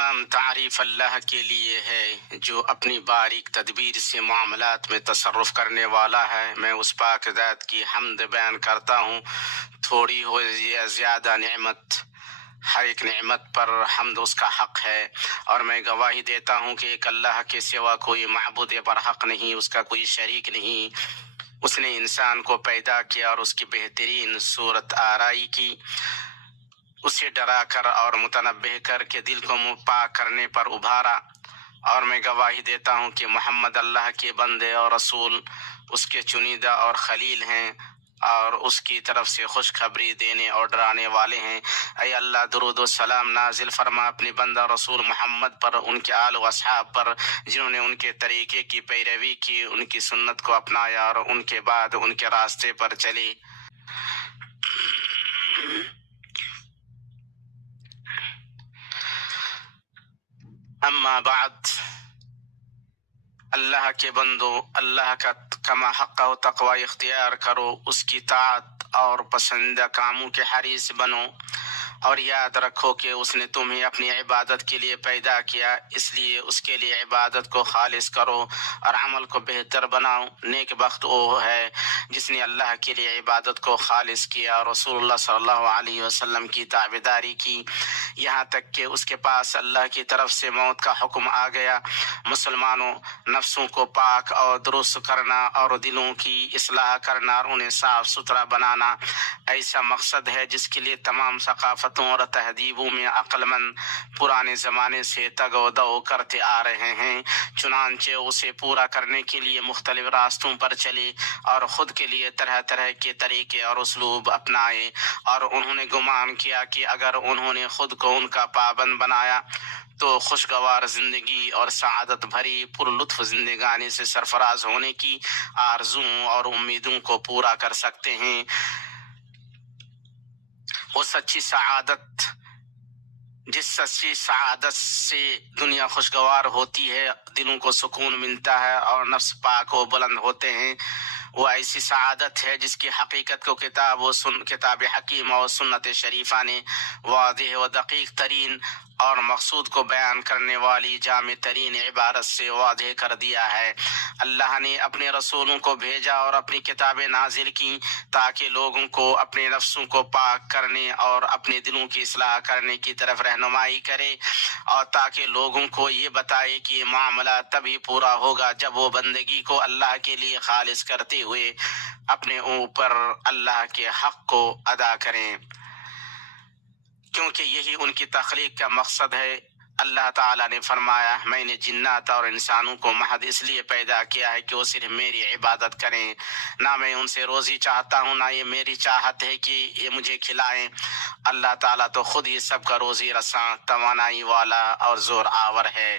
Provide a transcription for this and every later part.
تمام تعریف اللہ کے لیے ہے جو اپنی باریک تدبیر سے معاملات میں تصرف کرنے والا ہے۔ میں اس پاک ذات کی حمد بیان کرتا ہوں، تھوڑی ہو یا زیادہ نعمت، ہر ایک نعمت پر حمد اس کا حق ہے، اور میں گواہی دیتا ہوں کہ ایک اللہ کے سوا کوئی معبود برحق نہیں، اس کا کوئی شریک نہیں۔ اس نے انسان کو پیدا کیا اور اس کی بہترین صورت آرائی کی، اسے ڈرا کر اور متنبہ کر کے دل کو پاک کرنے پر ابھارا، اور میں گواہی دیتا ہوں کہ محمد اللہ کے بندے اور رسول، اس کے چنیدہ اور خلیل ہیں، اور اس کی طرف سے خوشخبری دینے اور ڈرانے والے ہیں۔ اے اللہ، درود و سلام نازل فرما اپنے بندہ رسول محمد پر، ان کے آل و اصحاب پر جنہوں نے ان کے طریقے کی پیروی کی، ان کی سنت کو اپنایا اور ان کے بعد ان کے راستے پر چلی۔ اما بعد، اللہ کے بندو، اللہ کا کما حق و تقوی اختیار کرو، اس کی طاعت اور پسندیدہ کاموں کے حریص بنو، اور یاد رکھو کہ اس نے تمہیں اپنی عبادت کے لیے پیدا کیا، اس لیے اس کے لیے عبادت کو خالص کرو اور عمل کو بہتر بناؤ۔ نیک بخت وہ ہے جس نے اللہ کے لیے عبادت کو خالص کیا اور رسول اللہ صلی اللہ علیہ وسلم کی تابعداری کی، یہاں تک کہ اس کے پاس اللہ کی طرف سے موت کا حکم آ گیا۔ مسلمانوں، نفسوں کو پاک اور درست کرنا اور دلوں کی اصلاح کرنا اور انہیں صاف ستھرا بنانا ایسا مقصد ہے جس کے لیے تمام ثقافتوں اور تہذیبوں میں عقل مند پرانے زمانے سے تگ و دو کرتے آ رہے ہیں۔ چنانچہ اسے پورا کرنے کے لیے مختلف راستوں پر چلے اور خود کے لیے طرح طرح کے طریقے اور اسلوب اپنائے، اور انہوں نے گمان کیا کہ اگر انہوں نے خود کو ان کا پابند بنایا تو خوشگوار زندگی اور سعادت بھری پر لطف زندگانی سے سرفراز ہونے کی آرزوؤں اور امیدوں کو پورا کر سکتے ہیں۔ وہ سچی سعادت، جس سچی سعادت سے دنیا خوشگوار ہوتی ہے، دلوں کو سکون ملتا ہے اور نفس پاک و بلند ہوتے ہیں، وہ ایسی سعادت ہے جس کی حقیقت کو کتاب حکیم اور سنت شریفہ نے واضح و دقیق ترین اور مقصود کو بیان کرنے والی جامع ترین عبارت سے واضح کر دیا ہے۔ اللہ نے اپنے رسولوں کو بھیجا اور اپنی کتابیں نازل کی تاکہ لوگوں کو اپنے نفسوں کو پاک کرنے اور اپنے دلوں کی اصلاح کرنے کی طرف رہنمائی کرے، اور تاکہ لوگوں کو یہ بتائے کہ معاملہ تبھی پورا ہوگا جب وہ بندگی کو اللہ کے لیے خالص کرتے ہوئے اپنے اوپر اللہ کے حق کو ادا کریں، کیونکہ یہی ان کی تخلیق کا مقصد ہے۔ اللہ تعالیٰ نے فرمایا، میں نے جنات اور انسانوں کو محض اس لیے پیدا کیا ہے کہ وہ صرف میری عبادت کریں، نہ میں ان سے روزی چاہتا ہوں، نہ یہ میری چاہت ہے کہ یہ مجھے کھلائیں۔ اللہ تعالیٰ تو خود ہی سب کا روزی رساں، توانائی والا اور زور آور ہے۔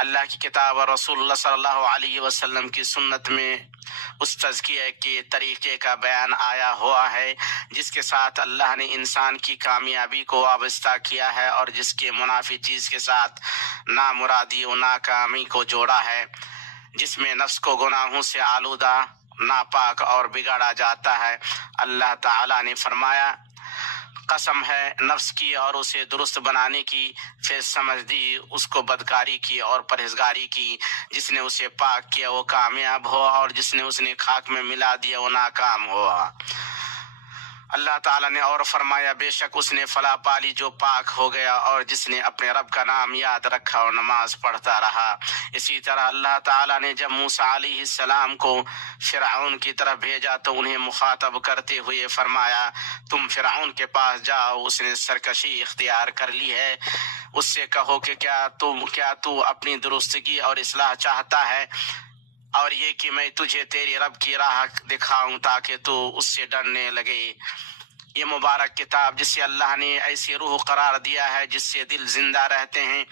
اللہ کی کتاب اور رسول اللہ صلی اللہ علیہ وسلم کی سنت میں اس تزکیے کے طریقے کا بیان آیا ہوا ہے جس کے ساتھ اللہ نے انسان کی کامیابی کو وابستہ کیا ہے اور جس کے منافی چیز کے ساتھ نامرادی و ناکامی کو جوڑا ہے، جس میں نفس کو گناہوں سے آلودہ، ناپاک اور بگاڑا جاتا ہے۔ اللہ تعالیٰ نے فرمایا، قسم ہے نفس کی اور اسے درست بنانے کی، پھر سمجھ دی اس کو بدکاری کی اور پرہیزگاری کی، جس نے اسے پاک کیا وہ کامیاب ہوا اور جس نے اس نے خاک میں ملا دیا وہ ناکام ہوا۔ اللہ تعالیٰ نے اور فرمایا، بے شک اس نے فلاح پالی جو پاک ہو گیا اور جس نے اپنے رب کا نام یاد رکھا اور نماز پڑھتا رہا۔ اسی طرح اللہ تعالیٰ نے جب موسیٰ علیہ السلام کو فرعون کی طرف بھیجا تو انہیں مخاطب کرتے ہوئے فرمایا، تم فرعون کے پاس جاؤ، اس نے سرکشی اختیار کر لی ہے، اس سے کہو کہ کیا تو اپنی درستگی اور اصلاح چاہتا ہے، اور یہ کہ میں تجھے تیری رب کی راہ دکھاؤں تاکہ تو اس سے ڈرنے لگے۔ یہ مبارک کتاب جسے اللہ نے ایسی روح قرار دیا ہے جس سے دل زندہ رہتے ہیں،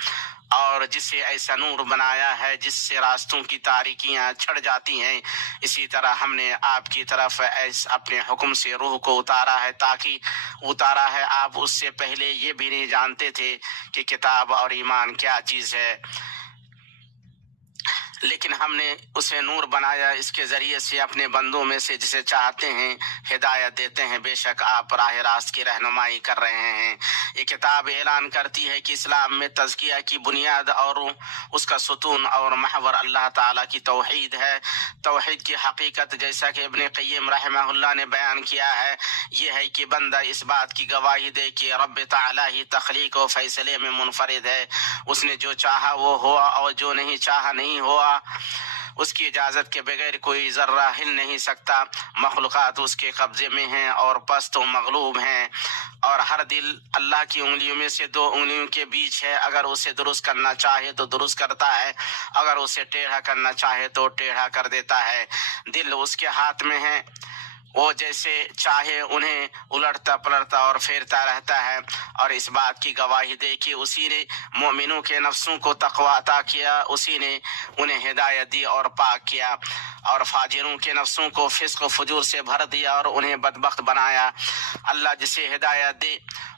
اور جسے ایسا نور بنایا ہے جس سے راستوں کی تاریکیاں چھڑ جاتی ہیں، اسی طرح ہم نے آپ کی طرف اپنے حکم سے روح کو اتارا ہے آپ اس سے پہلے یہ بھی نہیں جانتے تھے کہ کتاب اور ایمان کیا چیز ہے۔ لیکن ہم نے اسے نور بنایا، اس کے ذریعے سے اپنے بندوں میں سے جسے چاہتے ہیں ہدایت دیتے ہیں۔ بے شک آپ راہ راست کی رہنمائی کر رہے ہیں۔ یہ کتاب اعلان کرتی ہے کہ اسلام میں تزکیہ کی بنیاد اور اس کا ستون اور محور اللہ تعالیٰ کی توحید ہے۔ توحید کی حقیقت جیسا کہ ابن قیم رحمہ اللہ نے بیان کیا ہے، یہ ہے کہ بندہ اس بات کی گواہی دے کہ رب تعالیٰ ہی تخلیق و فیصلے میں منفرد ہے۔ اس نے جو چاہا وہ ہوا اور جو نہیں چاہا نہیں ہوا۔ اس کی اجازت کے بغیر کوئی ذرہ ہل نہیں سکتا۔ مخلوقات اس کے قبضے میں ہیں اور پست و مغلوب ہیں، اور ہر دل اللہ کی انگلیوں میں سے 2 انگلیوں کے بیچ ہے۔ اگر اسے درست کرنا چاہے تو درست کرتا ہے، اگر اسے ٹیڑھا کرنا چاہے تو ٹیڑھا کر دیتا ہے۔ دل اس کے ہاتھ میں ہے، وہ جیسے چاہے انہیں الٹتا پلٹتا اور پھیرتا رہتا ہے۔ اور اس بات کی گواہی دے کہ اسی نے مومنوں کے نفسوں کو تقوی عطا کیا، اسی نے انہیں ہدایت دی اور پاک کیا، اور فاجروں کے نفسوں کو فسق و فجور سے بھر دیا اور انہیں بدبخت بنایا۔ اللہ جسے ہدایت دے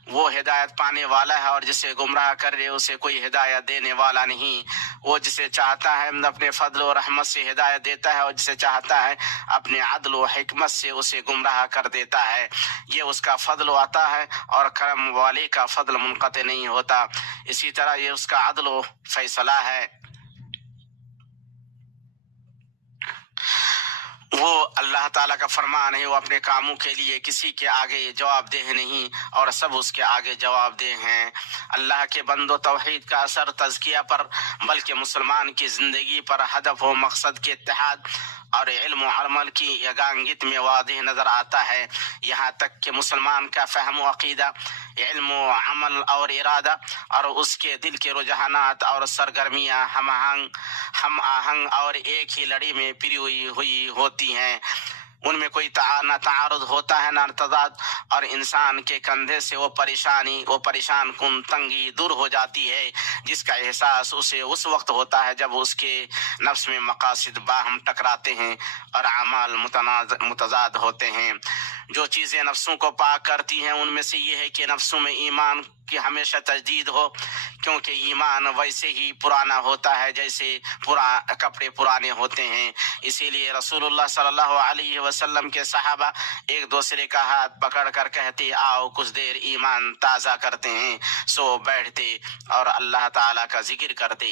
وہ ہدایت پانے والا ہے، اور جسے گمراہ کر دے اسے کوئی ہدایت دینے والا نہیں۔ وہ جسے چاہتا ہے اپنے فضل و رحمت سے ہدایت دیتا ہے، اور جسے چاہتا ہے اپنے عدل و حکمت سے اسے گمراہ کر دیتا ہے۔ یہ اس کا فضل و عطا ہے، اور کرم والے کا فضل منقطع نہیں ہوتا۔ اسی طرح یہ اس کا عدل و فیصلہ ہے۔ وہ اللہ تعالیٰ کا فرمان ہے، وہ اپنے کاموں کے لیے کسی کے آگے جواب دہ نہیں، اور سب اس کے آگے جواب دہ ہیں۔ اللہ کے بندو، توحید کا اثر تزکیہ پر بلکہ مسلمان کی زندگی پر ہدف و مقصد کے اتحاد اور علم و عمل کی یگانگت میں واضح نظر آتا ہے۔ یہاں تک کہ مسلمان کا فہم و عقیدہ، علم و عمل اور ارادہ، اور اس کے دل کے رجحانات اور سرگرمیاں ہم آہنگ اور ایک ہی لڑی میں پری ہوئی ہوتی ہیں۔ ان میں کوئی نہ تعارض ہوتا ہے نہ تضاد، اور انسان کے کندھے سے وہ پریشان کن تنگی دور ہو جاتی ہے، جس کا احساس اسے اس وقت ہوتا ہے جب اس کے نفس میں مقاصد باہم ٹکراتے ہیں اور اعمال متضاد ہوتے ہیں۔ جو چیزیں نفسوں کو پاک کرتی ہیں ان میں سے یہ ہے کہ نفسوں میں ایمان کی ہمیشہ تجدید ہو، کیونکہ ایمان ویسے ہی پرانا ہوتا ہے جیسے کپڑے پرانے ہوتے ہیں۔ اسی لیے رسول اللہ صلی اللہ علیہ وسلم کے صحابہ ایک دوسرے کا ہاتھ پکڑ کر کہتے، آؤ کچھ دیر ایمان تازہ کرتے ہیں، سو بیٹھتے اور اللہ تعالیٰ کا ذکر کرتے۔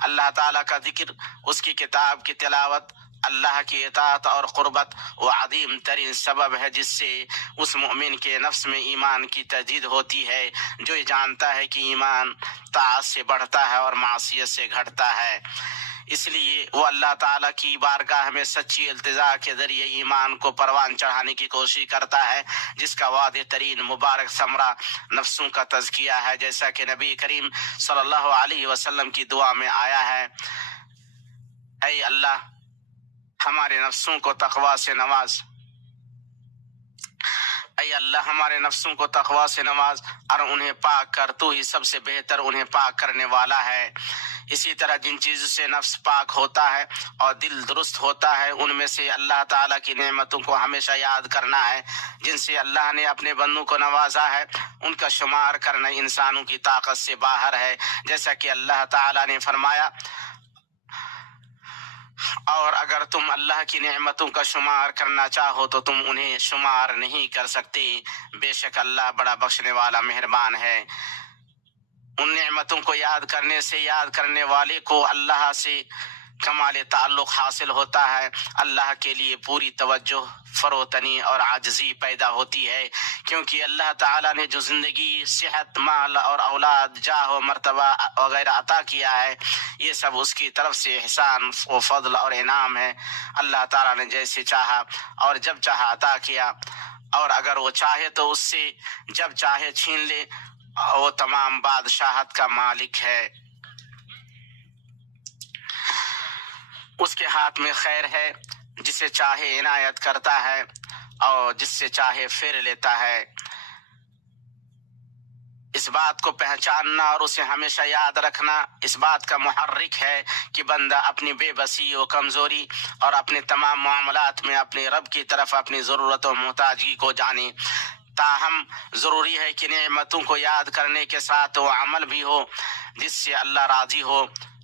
اللہ تعالیٰ کا ذکر، اس کی کتاب کی تلاوت، اللہ کی اطاعت اور قربت وہ عظیم ترین سبب ہے جس سے اس مومن کے نفس میں ایمان کی تجدید ہوتی ہے، جو یہ جانتا ہے کہ ایمان طاعت سے بڑھتا ہے اور معصیت سے گھٹتا ہے۔ اس لیے وہ اللہ تعالیٰ کی بارگاہ میں سچی التجا کے ذریعے ایمان کو پروان چڑھانے کی کوشش کرتا ہے، جس کا واضح ترین مبارک ثمرہ نفسوں کا تزکیہ ہے، جیسا کہ نبی کریم صلی اللہ علیہ وسلم کی دعا میں آیا ہے، اے اللہ ہمارے نفسوں کو تقوی سے نواز، اے اللہ ہمارے نفسوں کو تقوی سے نواز اور انہیں پاک کر، تو ہی سب سے بہتر انہیں پاک کرنے والا ہے۔ اسی طرح جن چیزوں سے نفس پاک ہوتا ہے اور دل درست ہوتا ہے، ان میں سے اللہ تعالیٰ کی نعمتوں کو ہمیشہ یاد کرنا ہے، جن سے اللہ نے اپنے بندوں کو نوازا ہے۔ ان کا شمار کرنا انسانوں کی طاقت سے باہر ہے، جیسا کہ اللہ تعالیٰ نے فرمایا، اور اگر تم اللہ کی نعمتوں کا شمار کرنا چاہو تو تم انہیں شمار نہیں کر سکتے، بے شک اللہ بڑا بخشنے والا مہربان ہے۔ ان نعمتوں کو یاد کرنے سے یاد کرنے والے کو اللہ سے کمال تعلق حاصل ہوتا ہے۔ اللہ کے لیے پوری توجہ، فروتنی اور عاجزی پیدا ہوتی ہے، کیونکہ اللہ تعالیٰ نے جو زندگی، صحت، مال اور اولاد، جاہ و مرتبہ وغیرہ عطا کیا ہے، یہ سب اس کی طرف سے احسان و فضل اور انعام ہے۔ اللہ تعالیٰ نے جیسے چاہا اور جب چاہا عطا کیا، اور اگر وہ چاہے تو اس سے جب چاہے چھین لے۔ وہ تمام بادشاہت کا مالک ہے، اس کے ہاتھ میں خیر ہے، جسے چاہے عنایت کرتا ہے اور جس سے چاہے پھیر لیتا ہے۔ اس بات کو پہچاننا اور اسے ہمیشہ یاد رکھنا اس بات کا محرک ہے کہ بندہ اپنی بے بسی و کمزوری اور اپنے تمام معاملات میں اپنے رب کی طرف اپنی ضرورت و محتاجگی کو جانے۔ تاہم ضروری ہے کہ نعمتوں کو یاد کرنے کے ساتھ وہ عمل بھی ہو جس سے اللہ راضی ہو،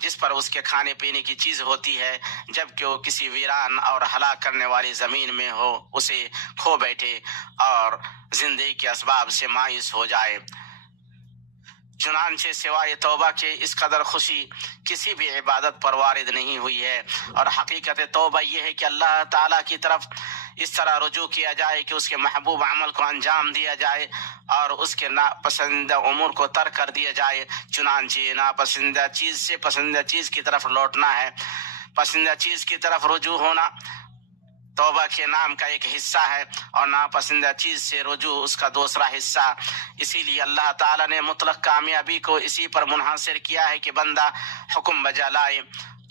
جس پر اس کے کھانے پینے کی چیز ہوتی ہے، جبکہ وہ کسی ویران اور ہلاک کرنے والی زمین میں ہو اسے کھو بیٹھے اور زندگی کے اسباب سے مایوس ہو جائے۔ چنانچہ سوائے توبہ کے اس قدر خوشی کسی بھی عبادت پر وارد نہیں ہوئی ہے، اور حقیقت توبہ یہ ہے کہ اللہ تعالیٰ کی طرف اس طرح رجوع کیا جائے کہ اس کے محبوب عمل کو انجام دیا جائے اور اس کے ناپسندیدہ امور کو ترک کر دیا جائے۔ چنانچہ ناپسندیدہ چیز سے پسندیدہ چیز کی طرف لوٹنا ہے، پسندیدہ چیز کی طرف رجوع ہونا توبہ کے نام کا ایک حصہ ہے، اور ناپسندیدہ چیز سے رجوع اس کا دوسرا حصہ۔ اسی لیے اللہ تعالیٰ نے مطلق کامیابی کو اسی پر منحصر کیا ہے کہ بندہ حکم بجا لائے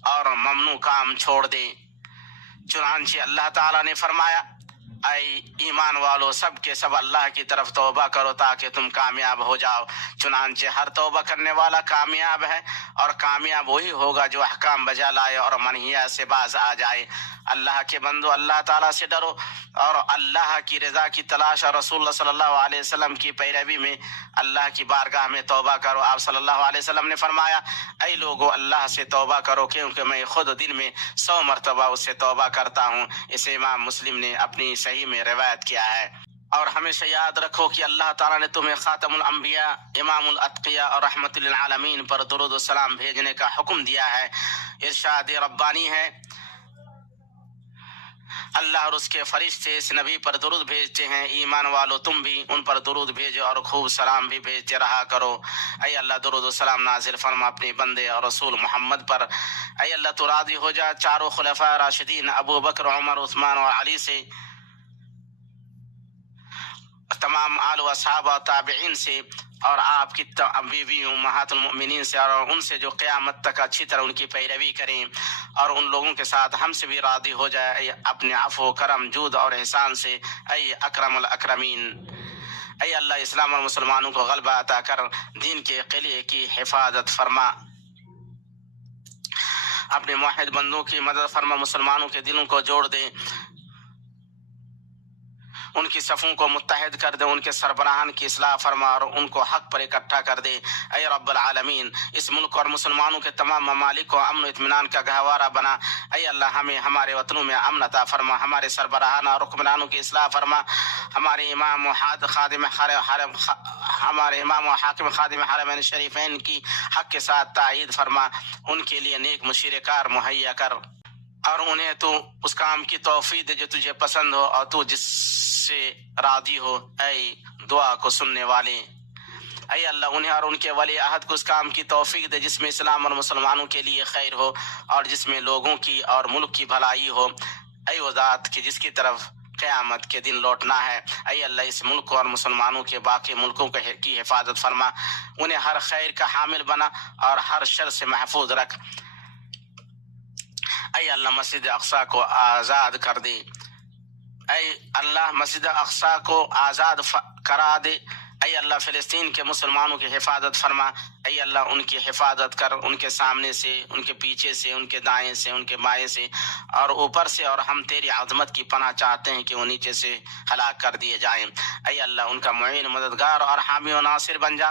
اور ممنوع کام چھوڑ دے۔ چنانچہ اللہ تعالیٰ نے فرمایا، اے ایمان والو سب کے سب اللہ کی طرف توبہ کرو تاکہ تم کامیاب ہو جاؤ۔ چنانچہ ہر توبہ کرنے والا کامیاب ہے، اور کامیاب وہی ہوگا جو احکام بجا لائے اور منہیات سے باز آ جائے۔ اللہ کے بندو، اللہ تعالیٰ سے ڈرو اور اللہ کی رضا کی تلاش اور رسول اللہ صلی اللہ علیہ وسلم کی پیروی میں اللہ کی بارگاہ میں توبہ کرو۔ آپ صلی اللہ علیہ وسلم نے فرمایا، اے لوگو اللہ سے توبہ کرو کیونکہ میں خود دن میں 100 مرتبہ اس سے توبہ کرتا ہوں۔ اسے امام مسلم نے اپنی صحیح میں روایت کیا ہے۔ اور ہمیشہ یاد رکھو کہ اللہ تعالیٰ نے تمہیں خاتم الانبیاء، امام الاتقیاء اور رحمت للعالمین پر درود و سلام بھیجنے کا حکم دیا ہے۔ ارشاد ربانی ہے، اللہ اور اس کے فرشتے اس نبی پر درود بھیجتے ہیں، ایمان والو تم بھی ان پر درود بھیجو اور خوب سلام بھی بھیجتے رہا کرو۔ اے اللہ درود و سلام نازل فرما اپنے بندے اور رسول محمد پر۔ اے اللہ تو راضی ہو جا چاروں خلفاء راشدین ابو بکر، عمر، عثمان اور علی سے، تمام آل و اصحاب و تابعین سے، اور آپ کی بیوی امہات المؤمنین سے، اور ان سے جو قیامت تک اچھی طرح ان کی پیروی کریں، اور ان لوگوں کے ساتھ ہم سے بھی راضی ہو جائے اے اپنے عفو، کرم، جود اور احسان سے، اے اکرم الاکرمین۔ اے اللہ اسلام اور مسلمانوں کو غلبہ عطا کر دین کے قلعے کی حفاظت فرما، اپنے موحد بندوں کی مدد فرما، مسلمانوں کے دلوں کو جوڑ دے، ان کی صفوں کو متحد کر دے، ان کے سربراہان کی اصلاح فرما اور ان کو حق پر اکٹھا کر دے۔ اے رب العالمین اس ملک اور مسلمانوں کے تمام ممالک کو امن و اطمینان کا گہوارہ بنا۔ اے اللہ ہمیں ہمارے وطنوں میں امن عطا فرما، ہمارے سربراہان اور حکمرانوں کی اصلاح فرما، ہمارے امام و حاکم خادم حرمین شریفین کی حق کے ساتھ تائید فرما، ان کے لیے نیک مشیر کار مہیا کر، اور انہیں تو اس کام کی توفیق دے جو تجھے پسند ہو اور تو جس سے راضی ہو۔ اے دعا کو سننے والے، اے اللہ انہیں اور ان کے ولی عہد کو اس کام کی توفیق دے جس میں اسلام اور مسلمانوں کے لیے خیر ہو اور جس میں لوگوں کی اور ملک کی بھلائی ہو۔ اے وہ ذات کی جس کی طرف قیامت کے دن لوٹنا ہے، اے اللہ اس ملک اور مسلمانوں کے باقی ملکوں کی حفاظت فرما، انہیں ہر خیر کا حامل بنا اور ہر شر سے محفوظ رکھ۔ اے اللہ مسجد اقصی کو آزاد کر دے، اے اللہ مسجد اقصی کو آزاد کرا دے۔ اے اللہ فلسطین کے مسلمانوں کی حفاظت فرما، اے اللہ ان کی حفاظت کر، ان کے سامنے سے، ان کے پیچھے سے، ان کے دائیں سے، ان کے بائیں سے اور اوپر سے، اور ہم تیری عظمت کی پناہ چاہتے ہیں کہ وہ نیچے سے ہلاک کر دیے جائیں۔ اے اللہ ان کا معین، مددگار اور حامی و ناصر بن جا۔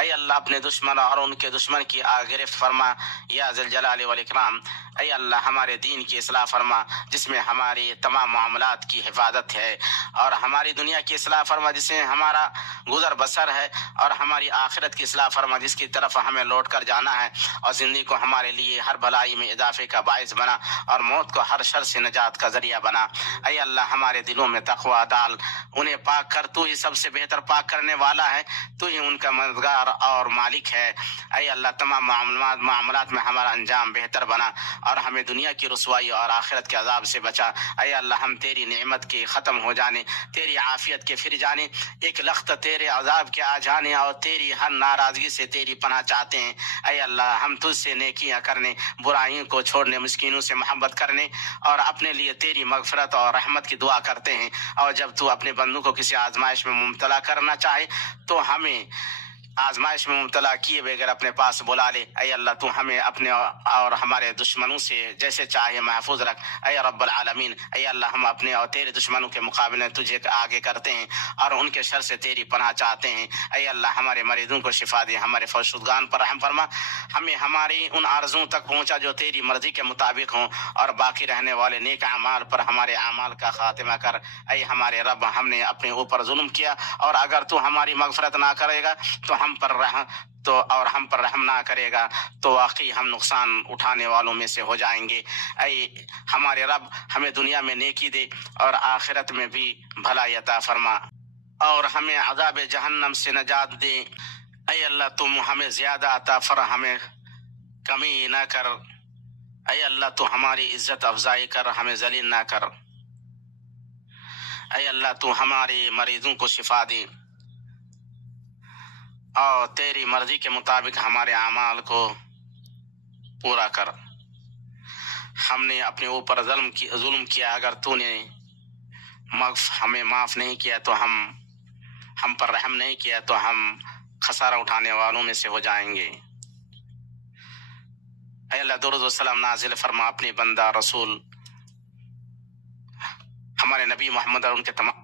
اے اللہ اپنے دشمن اور ان کے دشمن کی گرفت فرما یا ذی الجلال والاکرام۔ اے اللہ ہمارے دین کی اصلاح فرما جس میں ہماری تمام معاملات کی حفاظت ہے، اور ہماری دنیا کی اصلاح فرما جس میں ہمارا گزر بسر ہے، اور ہماری آخرت کی اصلاح فرما جس کی طرف ہمیں لوٹ کر جانا ہے، اور زندگی کو ہمارے لیے ہر بھلائی میں اضافے کا باعث بنا اور موت کو ہر شر سے نجات کا ذریعہ بنا۔ اے اللہ ہمارے دلوں میں تقوی ڈال، انہیں پاک کر، تو ہی سب سے بہتر پاک کرنے والا ہے، تو ہی ان کا مددگار اور مالک ہے۔ اے اللہ تمام معاملات میں ہمارا انجام بہتر بنا اور ہمیں دنیا کی رسوائی اور آخرت کے عذاب سے بچا۔ اے اللہ ہم تیری نعمت کے ختم ہو جانے، تیری عافیت کے پھر جانے، ایک لخت تیرے عذاب کے آ جانے اور تیری ہر ناراضگی سے تیری پناہ چاہتے ہیں۔ اے اللہ ہم تجھ سے نیکیاں کرنے، برائیوں کو چھوڑنے، مسکینوں سے محبت کرنے اور اپنے لیے تیری مغفرت اور رحمت کی دعا کرتے ہیں، اور جب تو اپنے بندوں کو کسی آزمائش میں مبتلا کرنا چاہے تو ہمیں آزمائش میں مبتلا کیے بغیر اپنے پاس بلا لے۔ اے اللہ تو ہمیں اپنے اور ہمارے دشمنوں سے جیسے چاہے محفوظ رکھ اے رب العالمین۔ اے اللہ ہم اپنے اور تیرے دشمنوں کے مقابلے میں تجھے آگے کرتے ہیں اور ان کے شر سے تیری پناہ چاہتے ہیں۔ اے اللہ ہمارے مریضوں کو شفا دے، ہمارے فوشدگان پر رحم فرما، ہمیں ہماری ان آرزوں تک پہنچا جو تیری مرضی کے مطابق ہوں، اور باقی رہنے والے نیک اعمال پر ہمارے اعمال کا خاتمہ کر۔ اے ہمارے رب ہم نے اپنے اوپر ظلم کیا، اور اگر تو ہماری مغفرت نہ کرے گا اور ہم پر رحم نہ کرے گا تو واقعی ہم نقصان اٹھانے والوں میں سے ہو جائیں گے۔ اے ہمارے رب ہمیں دنیا میں نیکی دے اور آخرت میں بھی بھلائی عطا فرما، اور ہمیں عذاب جہنم سے نجات دے۔ اے اللہ تم ہمیں زیادہ عطا فرما، ہمیں کمی نہ کر۔ اے اللہ تو ہماری عزت افزائی کر، ہمیں ذلیل نہ کر۔ اے اللہ تو ہمارے مریضوں کو شفا دے اور تیری مرضی کے مطابق ہمارے اعمال کو پورا کر۔ ہم نے اپنے اوپر ظلم کیا، اگر تو نے ہمیں معاف نہیں کیا تو ہم پر رحم نہیں کیا تو ہم خسارہ اٹھانے والوں میں سے ہو جائیں گے۔ اے اللہ درود و سلام نازل فرما اپنے بندہ رسول ہمارے نبی محمد اور ان کے تمام